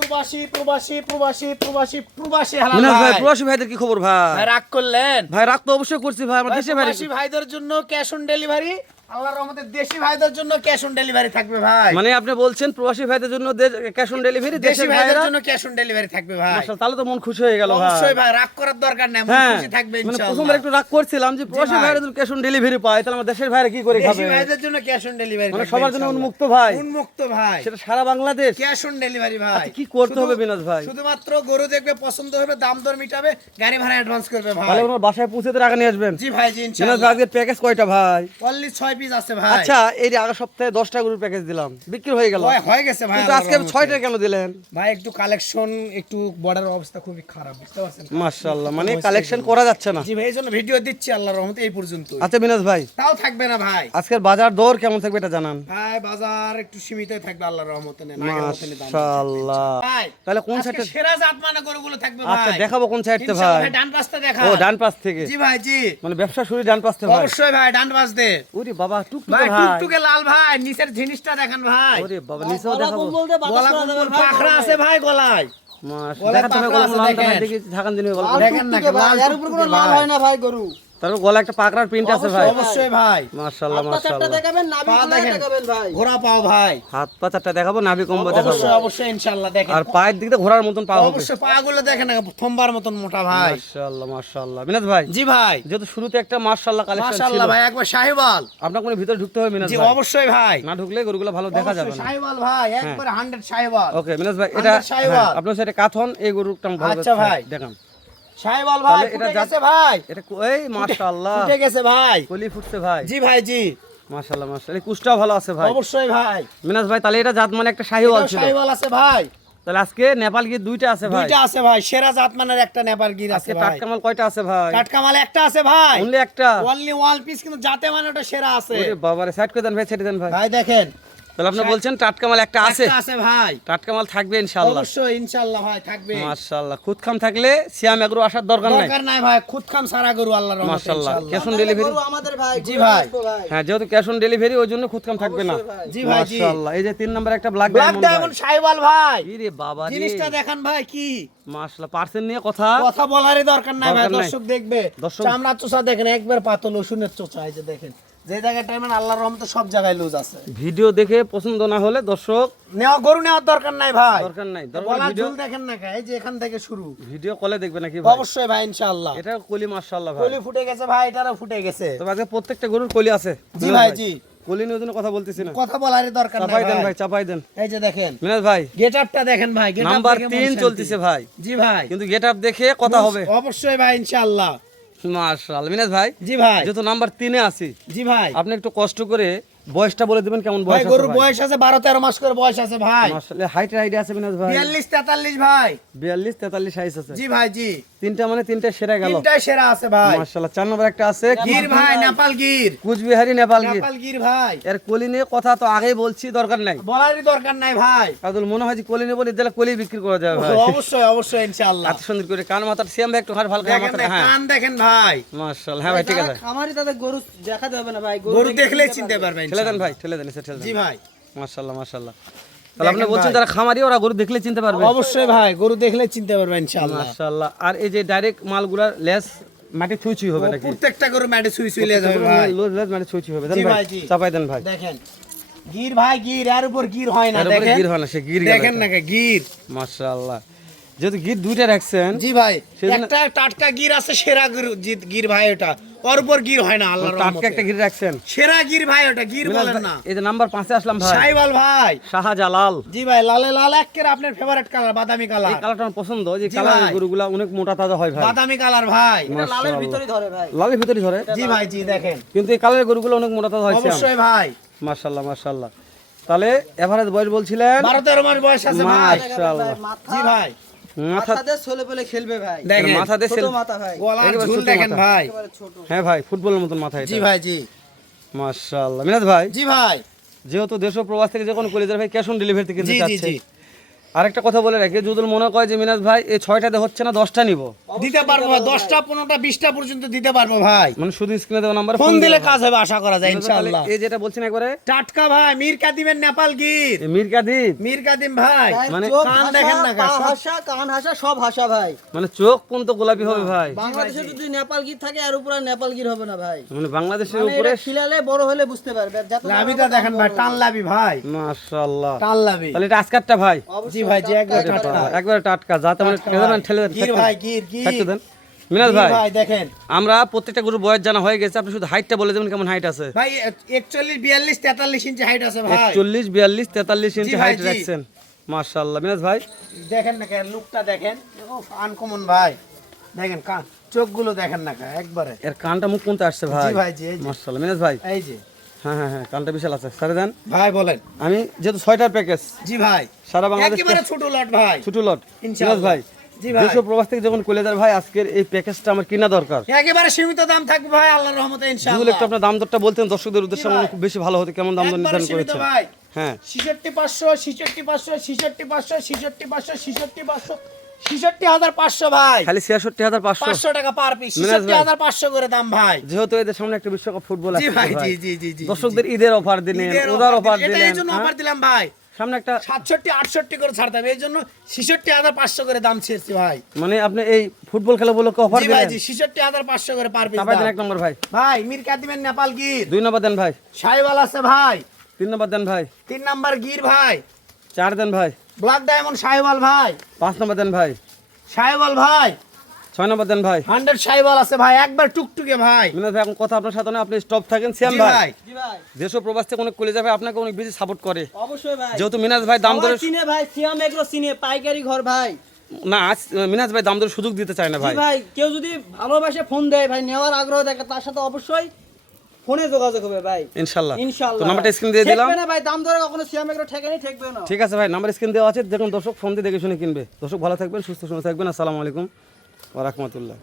প্রবাসী হালাল মিনাজ ভাই ভাই। প্রবাসী ভাইদের কি খবর ভাই? ভাই রাগ করলেন? ভাই রাগ তো অবশ্যই করছি ভাই, আমার দেশে ভাই। প্রবাসী ভাইদের জন্য ক্যাশ অন ডেলিভারি, আল্লাহর রহমতে দেশি ভাইদের জন্য ক্যাশ অন ডেলিভারি থাকবে ভাই। মানে আপনি বলছেন প্রবাসী ভাইদের জন্য ক্যাশ অন ডেলিভারি, দেশি দেশের ভাইদের ভাইরা জন্য ক্যাশ অন ডেলিভারি থাকবে ভাই। মাশাআল্লাহ, তাহলে তো মন খুশি হয়ে গেল ভাই। অবশ্যই ভাই, রাগ করার দরকার নেই, মন হ্যাঁ, খুশি থাকবে মানে ইনশাআল্লাহ। প্রথমবার একটু রাগ করছিলাম যে প্রবাসী ভাই। ভাইরা যদি ক্যাশ অন ডেলিভারি পায় তাহলে আমার দেশের ভাইরা কি করে খাবে? দেশি ভাইদের জন্য ক্যাশ অন ডেলিভারি মানে থাকবে সবার জন্য ইনশাআল্লাহ। উন্মুক্ত ভাই, উন্মুক্ত ভাই, সেটা সারা বাংলাদেশ। ক্যাশ অন ডেলিভারি ভাই। আচ্ছা, কি করতে হবে মিনাজ ভাই? শুধুমাত্র গরু দেখবে, পছন্দ হবে, দাম দর মিটাবে, গাড়ি ভাড়া অ্যাডভান্স করবে ভাই। তাহলে ওনার বাসায় পৌঁছে দিয়ে আগে নিয়ে আসবেন। জি ভাই, জি মিনাজ ইনশাআল্লাহ। ভাই আজকের প্যাকেজ কয়টা ভাই? অনলি 6 পিস আছে ভাই। আচ্ছা, এই যে আগের সপ্তাহে 10টা গরুর প্যাকেজ দিলাম, বিক্রি হয়ে গেল, হয়ে গেছে ভাই। কিন্তু আজকে 6টা কেন দিলেন ভাই একটু কালেকশন, একটু বর্ডার অবস্থা খুবই খারাপ, বুঝতে পারছেন? মাশাআল্লাহ, মানে কালেকশন করা যাচ্ছে না। জি ভাই, এই জন্য ভিডিও দিচ্ছি আল্লাহর রহমতে এই পর্যন্ত। আচ্ছা মিনাজ ভাই, তাও থাকবে না ভাই। আজকের বাজার দর কেমন থাকবে এটা জানান। ভাই বাজার একটু সীমিতই থাকবে আল্লাহর রহমতে, না আগের মতনই দাম। মাশাআল্লাহ, ভাই তাহলে কোন আজকে সাইডে? সেরা জাত মানে গরুগুলো থাকবে ভাই। আচ্ছা দেখাবো কোন সাইডতে ইনশাআল্লাহ ভাই? ভাই, ডান পাশটা ও দেখা। ডান পাশ থেকে, জি ভাই, জি মানে ব্যবসা শুরু ডান পাশ থেকে ভাই। অবশ্যই ভাই, ডান পাশ দে। ওরে বাবা, টুকটুকে ভাই ভাই। টুকটুকে লাল ভাই, নিচের জিনিসটা দেখেন ভাই। ওরে বাবা, নিচেও দেখাবো। গলা কুকুর পাখরা আছে ভাই গলায়। মাশাআল্লাহ, দেখাতে হবে গলা লাল ভাই, দেখি ঢাকান দিনে গলা। দেখেন না লাল, এর উপর কোনো লাল হয় না ভাই গরু। তারপর গলা একটা পাকড়ার প্রিন্ট আছে ভাই। অবশ্যই ভাই, মাশাআল্লাহ মাশাআল্লাহ, দেখাবেন নাভি পা দেখেন ভাই, ঘোড়া পাও ভাই। হাত পা চারটা দেখাবো, নাভি কম্বো দেখাবো, অবশ্যই অবশ্যই ইনশাআল্লাহ দেখেন। আর পায়ের দিক দিয়ে ঘোড়ার মতন পা হবে। অবশ্যই পাগুলো দেখেন না, থম্বার মতন মোটা ভাই। মাশাআল্লাহ মাশাআল্লাহ। মিনাজ ভাই, জি ভাই, যেহেতু শুরুতে একটা মাশাআল্লাহ কালেকশন ছিল, মাশাআল্লাহ ভাই, একবার শাহিওয়াল। আপনার কোনো ভিতরে ঢুকতে হবে মিনাজ জি ভাই। অবশ্যই ভাই, না ঢুকলে গরুগুলো ভালো দেখা যাবে অবশ্যই না। শাহিওয়াল ভাই, একবার 100 শাহিওয়াল। ওকে মিনাজ ভাই, এটা আমাদের শাহিওয়াল। হ্যাঁ, আপনার সাথে কাথন এই গরুটা ভালো আচ্ছা ভাই। দেখান। শাহিওয়াল ভাই, তাহলে এটা ফুটে গেছে ভাই, এটা এই মাশাআল্লাহ, ফুটে গেছে ভাই। কলি ফুটছে ভাই। জি ভাই, জি মাশাআল্লাহ মাশাআল্লাহ, এই কুষ্টাও ভালো আছে ভাই। অবশ্যই ভাই। মিনাজ ভাই, তাহলে এটা জাত মানে একটা শাহিওয়াল এটাও ছিল। শাহিওয়াল আছে ভাই, তাহলে আজকে নেপাল গিয়ে দুইটা আছে ভাই। দুইটা আছে ভাই, সেরা জাত মানের একটা নেপাল গির আছে আজকে ভাই। টাটকামাল কয়টা আছে ভাই? কাটকামাল একটা আছে ভাই, অনলি একটা? অনলি ওয়ান পিস, কিন্তু জাতে মানে ওটা সেরা আছে ওরে বাবা রে, সাইড করে দেন ভাই, ছেড়ে দেন ভাই। ভাই। দেখেন তাহলে আপনি বলছেন টাটকামাল একটা আছে? একটা আছে ভাই, টাটকামাল থাকবে ইনশাআল্লাহ। অবশ্যই ইনশাআল্লাহ ভাই থাকবে। মাশাআল্লাহ, খুদখাম থাকলে সিয়াম এগ্রো আসার দরকার নাই। দরকার নাই ভাই, খুদখাম সারা গরু আল্লাহর রহমতে মাশাআল্লাহ, ইনশাআল্লাহ। Cash on delivery. গরু আমাদের ভাই, জি ভাই, হ্যাঁ, যেহেতু ক্যাশ অন ডেলিভারি ওই জন্য খুদখাম থাকবে না। জি ভাই, জি মাশাআল্লাহ, এই যে 3 নাম্বার একটা black black diamond diamond Sahiwal ভাই, রে বাবা রে, জিনিসটা দেখেন ভাই। কি মাশাআল্লাহ, পার্সেন্ট নিয়ে কথা কথা বলারই দরকার নাই ভাই, দরকার নাই। দর্শক দেখবে। দর্শক- চামড়া চোষা দেখেন, একবার পাতল রসুনের চোষা, এই যে দেখেন, যে জায়গায় টাইম আল্লাহর রহমতে সব জায়গায় লুজ আছে। ভিডিও দেখে পছন্দ না হলে দর্শক গরু নেওয়ার দরকার নাই ভাই, দরকার নাই। গলার ভিডিও ঝুল দেখেন না, এই যে এখান থেকে শুরু। ভিডিও কলে দেখবে নাকি ভাই? অবশ্যই ভাই ইনশাআল্লাহ। এটা কলি মাশাআল্লাহ ভাই। কলি ফুটে গেছে ভাই, এটারও ফুটে গেছে। তবে আজকে প্রত্যেকটা গরুর কলি আছে। জি ভাই, জি কলি নিয়ে জন্য কথা বলতেছি না, কথা বলারই দরকার নাই চাপাই দেন ভাই। ভাই, চাপাই দেন। এই যে দেখেন মিনাজ ভাই, গেটআপটা দেখেন ভাই, গেটআপ নাম্বার দেখে 3 মন শান্তি। চলতেছে ভাই, জি ভাই, কিন্তু গেটআপ দেখে কথা হবে। অবশ্যই ভাই ইনশাআল্লাহ। মাশাআল্লাহ। মিনাজ ভাই, জি ভাই, যেহেতু নাম্বার 3 এ আছি, জি ভাই, আপনি একটু কষ্ট করে বয়সটা বলে দিবেন, কেমন ভাই বয়স আছে গরুর ভাই? বয়স আছে 12-13 মাস করে বয়স আছে ভাই। মাশাআল্লাহ, হাইটের আইডিয়া আছে মিনাজ ভাই? 42-43 ভাই। 42 43 সাইজ আছে। জি ভাই, জি তিনটা মানে তিনটা সেরা গেল। তিনটাই সেরা আছে ভাই। মাশাআল্লাহ, 4 নম্বর একটা আছে গির ভাই, নেপাল গির, কুচবিহারি নেপাল গির। নেপাল গির ভাই, এর কলি নিয়ে কথা তো আগেই বলছি, দরকার নাই। বলারই দরকার নাই ভাই। কাজল মনে হয় যে কলি নিয়ে বলে দিলে কলি বিক্রি করা যাবে ভাই। অবশ্যই অবশ্যই ইনশাআল্লাহ। এত সুন্দর করে কান মাথার সিয়াম ভাই একটু হার ভালো করে দেখেন মাথাটা, ভাই, হ্যাঁ কান দেখেন ভাই, মাশাআল্লাহ। হ্যাঁ ভাই, ঠিক আছে। খামারি তাদের গরু দেখাতে হবে না ভাই, গরু দেখে দেখলেই চিনতে চিনতে পারবে। পারবেন। ঠেলে দেন ভাই, ঠেলে দেন, এসে ঠেলে দেন। জি ভাই, মাশাআল্লাহ মাশাআল্লাহ। তাহলে আপনি দেখেন বলছেন ভাই। যারা খামারি ওরা গরু দেখলে চিনতে পারবে? অবশ্যই ভাই, গরু দেখলে চিনতে পারবেন ইনশাআল্লাহ। মাশাআল্লাহ। আর এই যে ডাইরেক্ট মালগুলা লেস মাটি ছুঁই ছুঁই হবে নাকি? প্রত্যেকটা গরু ম্যাটে সুই সুই লে যাবে ভাই। লেস মাটি ছুঁই ছুঁই হবে। দেন জি ভাই, ভাই, জি। চাপাই দেন ভাই। দেখেন গির ভাই, গির এর উপর গির হয় না, এর উপরে দেখেন গির হয় না, সে গির গেল দেখেন এটা। না গির। মাশাআল্লাহ, যেহেতু গির দুইটা রাখছেন, জি ভাই, সেজন্য- একটা টাটকা গির আছে, সেরা গির ভাই, ওটা ওর উপর গির হয় না আল্লাহর টাটকা রহমতে। একটা গির রাখছেন। সেরা গির ভাই, ওটা গির বলেন না। এই যে নাম্বার 5 এ আসলাম ভাই, শাহিওয়াল ভাই, শাহজালাল। জি ভাই, লালে লাল একের আপনার ফেভারিট কালার, বাদামি এই কালার, কালারটা আমার পছন্দ, যে জি কালারের ভাই। গরুগুলা অনেক মোটা তাজা হয় ভাই। বাদামি কালার ভাই। এটা লালের ভিতরে ধরে ভাই। লালের ভিতরে ধরে, জি ভাই, জি দেখেন, কিন্তু এই কালারের গরুগুলো অনেক মোটা তাজা হয়। অবশ্যই ভাই। মাশাআল্লাহ মাশাআল্লাহ। তাহলে এভারেজ বয়স বলছিলেন? 12-13 মাস বয়স আছে ভাই। মাশাআল্লাহ। মাথা জি ভাই, মাথা, মাথা দিয়ে ছোলে পেলে খেলবে ভাই, দেখেন মাথা দিয়ে ছোট সেল- মাথা ভাই, গলার একেবারে ঝুল ছোট দেখেন মাথা। ভাই। একেবারে ছোট। হ্যাঁ ভাই, ফুটবলের মতন মাথা এটা। জি ভাই, জি মাশাআল্লাহ। মিনাজ ভাই, জি ভাই, যেহেতু দেশ ও প্রবাস থেকে যখন কলেজের ভাই ক্যাশ অন ডেলিভারিতে কিনতে জি জি চাচ্ছে, জি আরেকটা কথা বলে রাখি, যদি মনে করে যে মিনাজ ভাই এই 6টাতে হচ্ছে না 10টা নিব, দিতে পারবো ভাই, 10টা 15টা 20টা পর্যন্ত দিতে পারবো ভাই। মানে শুধু স্ক্রিনে দেওয়া নাম্বার ফোন দিলে কাজ হবে আশা করা যায় ইনশাআল্লাহ। এই যেটা বলছেন একবারে টাটকা ভাই, মীর কাদিমের নেপাল গির, মীর কাদির, মীর কাদিম ভাই। মানে চোখ কান হাসা, দেখেন না, পা সব- হাসা, কান হাসা, সব হাসা ভাই। মানে চোখ পর্যন্ত গোলাপি হবে ভাই। বাংলাদেশে যদি নেপাল গির থাকে আর উপরে নেপাল গির হবে না ভাই। মানে বাংলাদেশের মানে উপরে এটা খিলালে বড় হলে বুঝতে পারবে। যত লাভিটা দেখেন ভাই, টান লাভি ভাই, মাশাআল্লাহ। টান লাভি। তাহলে এটা আজকারটা ভাই, জি ভাই, জি একবার টাটকা। একবারে টাটকা, যাতে মানে ঠেলে দেন গির ভাই, গির গির থাকতে দেন। মিনাজ গির ভাই, ভাই দেখেন আমরা প্রত্যেকটা গরুর বয়স জানা হয়ে গেছে, আপনি শুধু হাইটটা বলে দেবেন কেমন হাইট আছে। ভাই, 41 42 43 ইঞ্চি হাইট আছে ভাই। 41 42 43 ইঞ্চি জি ভাই, হাইট জি। রাখছেন, মাশাআল্লাহ। মিনাজ ভাই দেখেন না কেন লুকটা দেখেন, আনকমন ভাই। দেখেন কান চোখগুলো দেখেন না কেন একবারে। এর কানটা মুখ কোনটা আসছে ভাই, জি ভাই, জি এই যে, মাশাআল্লাহ। মিনাজ ভাই এই যে হ্যাঁ হ্যাঁ হ্যাঁ, কানটা বিশাল আছে। সারে দেন ভাই বলেন। আমি যেহেতু 6টার প্যাকেজ জি ভাই, সারা বাংলাদেশ একেবারে ছোট লট ভাই, ছোট লট। ইনশাআল্লাহ। মিনাজ ভাই জি ভাই, দেশ ও প্রবাস থেকে যখন কলেজার ভাই আজকের এই প্যাকেজটা আমার কিনা দরকার, একেবারে সীমিত দাম থাকবে ভাই আল্লাহর রহমতে যদি ইনশাআল্লাহ। একটু আপনার দাম দরটা বলতেন দর্শকদের উদ্দেশ্যে জি আমার ভাই। খুব বেশি ভালো হতো। কেমন দাম দর একবারে নির্ধারণ সীমিত করেছেন? ভাই, হ্যাঁ 66500 66500 66500 66500 66500 66500 ভাই, খালি 66500 500 টাকা পার পিস, মিনাজ ভাই। 66500 করে দাম ভাই। যেহেতু এদের সামনে একটা বিশ্বকাপ ফুটবল জি আসছে ভাই, ভাই, জি জি জি জি, দর্শকদের ঈদের অফার দিলেন, ঈদের ওদার অফার এটা দিলেন, এই জন্য হ্যাঁ? অফার দিলাম ভাই, সামনে একটা 67 68 করে ছাড়তাম, এই জন্য 66500 করে দাম ছেড়েছি ভাই। মানে আপনি এই ফুটবল খেলা বলে অফার জি ভাই, দিলেন। জি 66500 করে পার পিস তারপরে দেন দাম। এক নম্বর ভাই, ভাই মীর কাদিমের নেপাল গির, 2 নম্বর দেন ভাই, সাইওয়াল আছে ভাই, 3 নম্বর দেন ভাই, 3 নাম্বার গির ভাই, 4 দেন ভাই, ব্ল্যাক ডায়মন্ড সাইওয়াল ভাই, 5 নম্বর দেন ভাই, সাইওয়াল ভাই, 6 নম্বর দেন ভাই। 100 সাইওয়াল আছে ভাই, একবার টুকটুকে ভাই। মিনাজ ভাই এখন কথা আপনার সাথে না, আপনি স্টপ থাকেন। সিয়াম জি ভাই ভাই, জি ভাই, দেশ ও প্রবাস থেকে অনেক কলেজা ভাই আপনাকে অনেক বেশি সাপোর্ট করে, অবশ্যই ভাই। যেহেতু মিনাজ ভাই দাম ধরে সবাই চিনে ভাই, সিয়াম এগ্রো চিনে, পাইকারি ঘর ভাই। না আজ মিনাজ ভাই দাম ধরে সুযোগ দিতে চায় না জি ভাই। ভাই, কেউ যদি ভালোবাসে ফোন দেয় ভাই, নেওয়ার আগ্রহ দেখে, তার সাথে অবশ্যই ফোনে যোগাযোগ হবে ভাই, ইনশাআল্লাহ। তো ইনশাআল্লাহ। নাম্বারটা স্ক্রিন দিয়ে দিলাম। ঠেকবে না ভাই, দাম ধরে কখনো সিয়াম এগ্রো ঠেকেনি, ঠেকবে না। ঠিক আছে ভাই, নাম্বার স্ক্রিন দেওয়া আছে, দেখুন দর্শক ফোন দিয়ে দেখে শুনে কিনবে। দর্শক ভালো থাকবেন, সুস্থ শুনে থাকবেন। আসসালামু আলাইকুম ওয়া রাহমাতুল্লাহ।